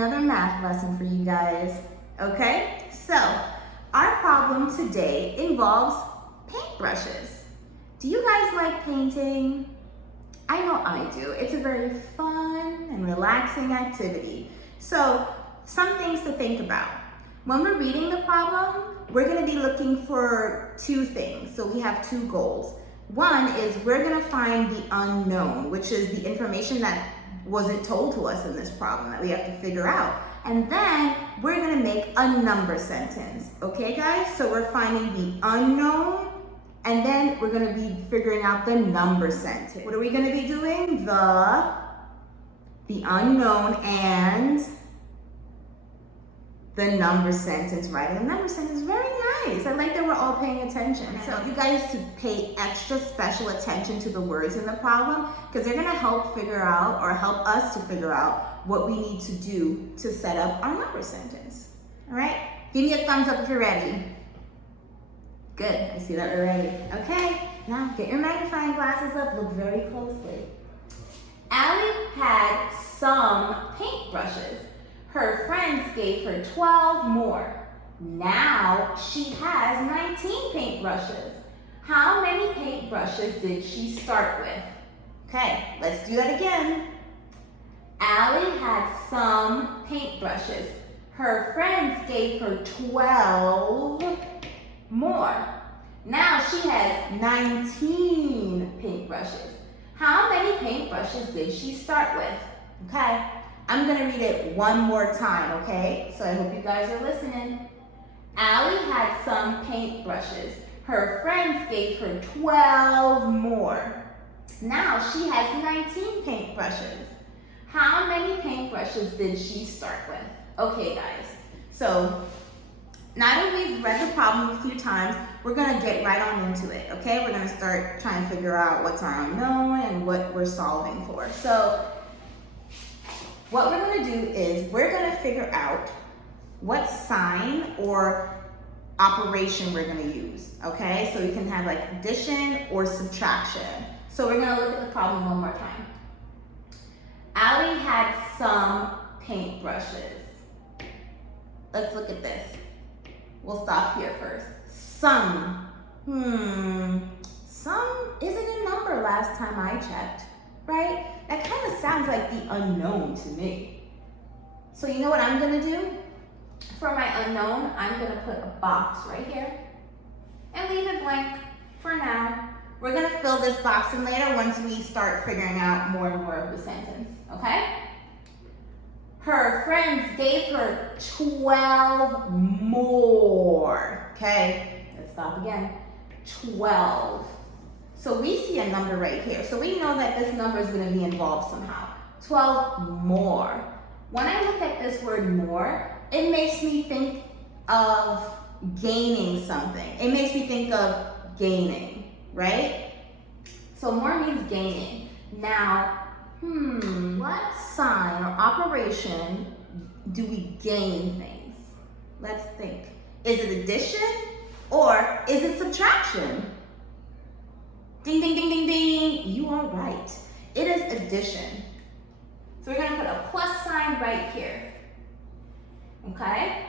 another math lesson for you guys. Okay, so our problem today involves paintbrushes. Do you guys like painting? I know I do. It's a very fun and relaxing activity. So some things to think about. When we're reading the problem, we're going to be looking for two things. So we have two goals. One is we're going to find the unknown, which is the information that wasn't told to us in this problem that we have to figure out. And then we're going to make a number sentence. Okay, guys? So we're finding the unknown, and then we're going to be figuring out the number sentence. What are we going to be doing? The unknown and the number sentence, right? And the number sentence is very nice. I like that we're all paying attention. So you guys to pay extra special attention to the words in the problem, because they're gonna help figure out, or help us to figure out, what we need to do to set up our number sentence. All right? Give me a thumbs up if you're ready. Good, I see that we're ready. Okay, now get your magnifying glasses up, look very closely. Allie had some paintbrushes. Her friends gave her 12 more. Now she has 19 paintbrushes. How many paintbrushes did she start with? Okay, let's do that again. Allie had some paintbrushes. Her friends gave her 12 more. Now she has 19 paintbrushes. How many paintbrushes did she start with? Okay. I'm gonna read it one more time, okay? So I hope you guys are listening. Allie had some paintbrushes. Her friends gave her 12 more. Now she has 19 paintbrushes. How many paintbrushes did she start with? Okay, guys. So now that we've read the problem a few times, we're gonna get right on into it, okay? We're gonna start trying to figure out what's our unknown and what we're solving for. So what we're going to do is we're going to figure out what sign or operation we're going to use, okay? So you can have like addition or subtraction. So we're going to look at the problem one more time. Allie had some paintbrushes. Let's look at this. We'll stop here first. Some. Some isn't a number last time I checked, right? That kind of sounds like the unknown to me. So you know what I'm gonna do? For my unknown, I'm gonna put a box right here and leave it blank for now. We're gonna fill this box in later once we start figuring out more and more of the sentence, okay? Her friends gave her 12 more, okay? Let's stop again, 12. So we see a number right here. So we know that this number is going to be involved somehow. 12 more. When I look at this word more, it makes me think of gaining something. It makes me think of gaining, right? So more means gaining. Now, what sign or operation do we gain things? Let's think. Is it addition or is it subtraction? Ding, ding, ding, ding, ding. You are right. It is addition. So we're going to put a plus sign right here. Okay?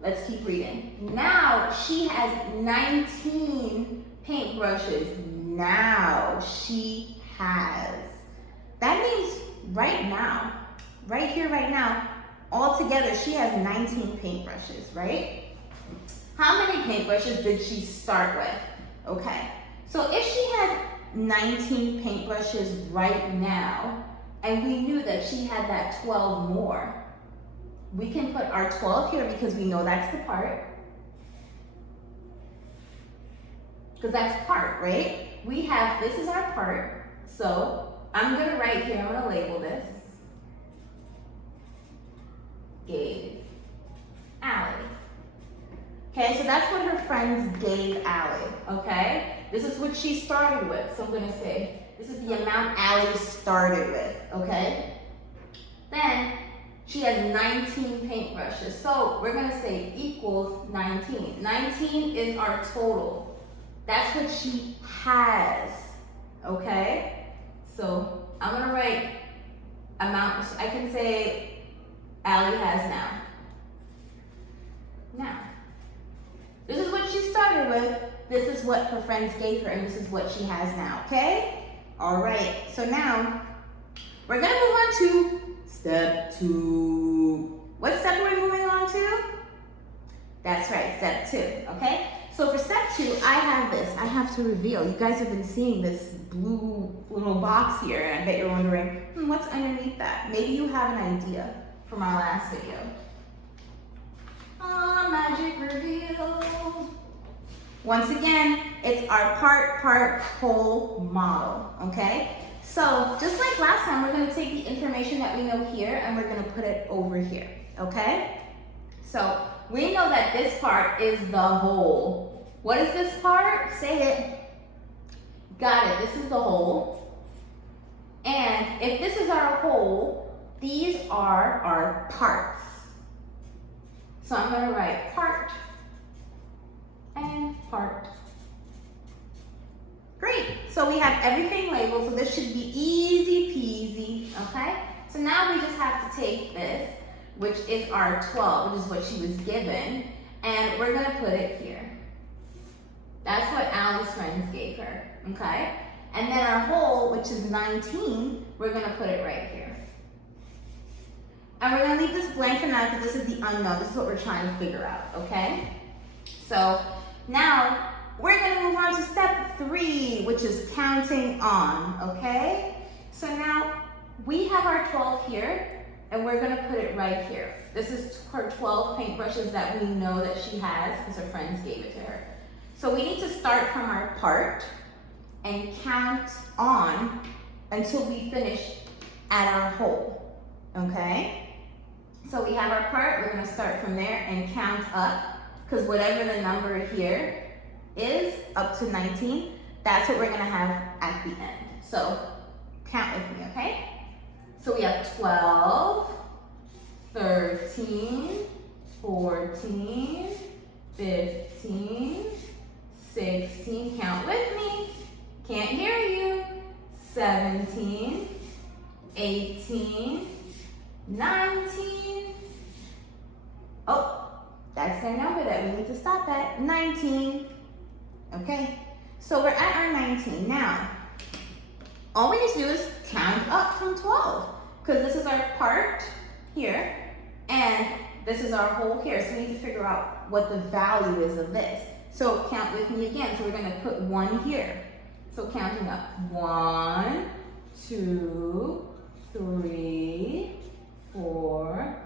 Let's keep reading. Now she has 19 paintbrushes. Now she has. That means right now, right here, right now, altogether she has 19 paintbrushes, right? How many paintbrushes did she start with? Okay. So if she has 19 paintbrushes right now, and we knew that she had that 12 more, we can put our 12 here because we know that's the part. Because that's part, right? We have, this is our part. So I'm gonna write here, I'm gonna label this. Gave Allie. Okay, so that's what her friends gave Allie, okay? This is what she started with. So I'm gonna say, this is the amount Allie started with, okay? Then she has 19 paintbrushes. So we're gonna say equals 19. 19 is our total. That's what she has, okay? So I'm gonna write amount, I can say Allie has now. Now, this is what she started with. This is what her friends gave her, and this is what she has now, okay? All right, so now we're gonna move on to step 2. What step are we moving on to? That's right, step 2, okay? So for step 2, I have this. I have to reveal. You guys have been seeing this blue little box here, and I bet you're wondering, what's underneath that? Maybe you have an idea from our last video. Magic reveal. Once again, it's our part whole model, okay? So just like last time, we're gonna take the information that we know here and we're gonna put it over here, okay? So we know that this part is the whole. What is this part? Say it. Got it, this is the whole. And if this is our whole, these are our parts. So I'm gonna write part and part. Great, so we have everything labeled, so this should be easy peasy, okay? So now we just have to take this, which is our 12, which is what she was given, and we're gonna put it here. That's what Allie's friends gave her, okay? And then our whole, which is 19, we're gonna put it right here. And we're gonna leave this blank for now because this is the unknown. This is what we're trying to figure out, okay? So now we're gonna move on to step 3, which is counting on, okay? So now we have our 12 here, and we're gonna put it right here. This is her 12 paintbrushes that we know that she has because her friends gave it to her. So we need to start from our part and count on until we finish at our whole, okay? So we have our part, we're gonna start from there and count up, because whatever the number here is, up to 19, that's what we're gonna have at the end. So count with me, okay? So we have 12, 13, 14, 15, 16, count with me, can't hear you, 17, 18, 19, oh, that's their number that we need to stop at, 19, okay? So we're at our 19. Now, all we need to do is count up from 12, because this is our part here, and this is our whole here, so we need to figure out what the value is of this. So count with me again, so we're gonna put 1 here. So counting up, 1, 2, 3, 4,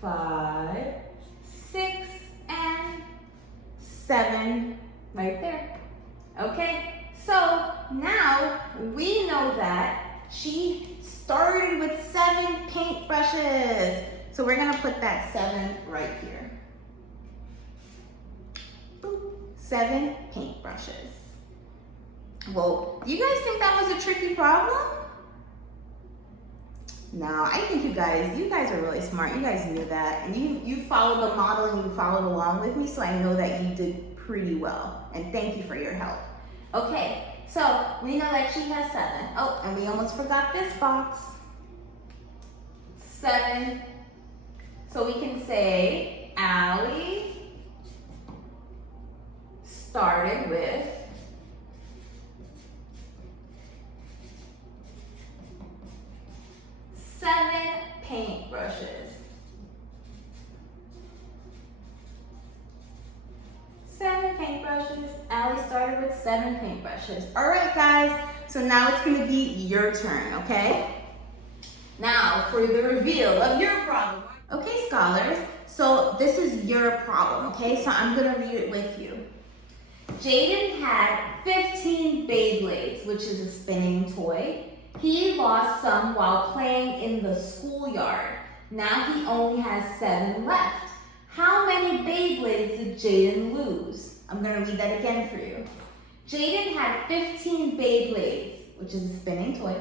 5, 6, and 7, right there. Okay, so now we know that she started with 7 paintbrushes. So we're gonna put that 7 right here. Boop, 7 paintbrushes. Well, you guys think that was a tricky problem? No, I think you guys are really smart. You guys knew that. And you followed the model and you followed along with me, so I know that you did pretty well. And thank you for your help. Okay, so we know that she has 7. Oh, and we almost forgot this box. 7. So we can say Allie started with 7 paintbrushes. 7 paintbrushes. Allie started with 7 paintbrushes. All right, guys. So now it's going to be your turn, okay? Now for the reveal of your problem. Okay, scholars. So this is your problem, okay? So I'm going to read it with you. Jaden had 15 Beyblades, which is a spinning toy. He lost some while playing in the schoolyard. Now he only has 7 left. How many Beyblades did Jaden lose? I'm gonna read that again for you. Jaden had 15 Beyblades, which is a spinning toy.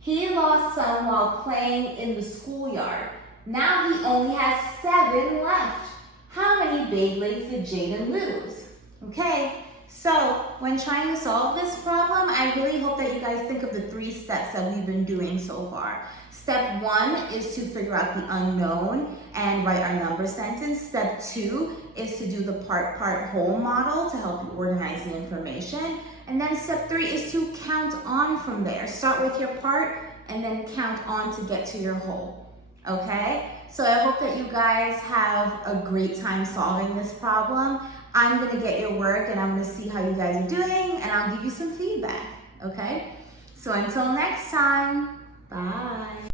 He lost some while playing in the schoolyard. Now he only has 7 left. How many Beyblades did Jaden lose? Okay. So when trying to solve this problem, I really hope that you guys think of the 3 steps that we've been doing so far. Step 1 is to figure out the unknown and write our number sentence. Step 2 is to do the part-whole model to help you organize the information. And then step 3 is to count on from there. Start with your part and then count on to get to your whole. Okay? So I hope that you guys have a great time solving this problem. I'm going to get your work and I'm going to see how you guys are doing, and I'll give you some feedback. Okay? So until next time, bye.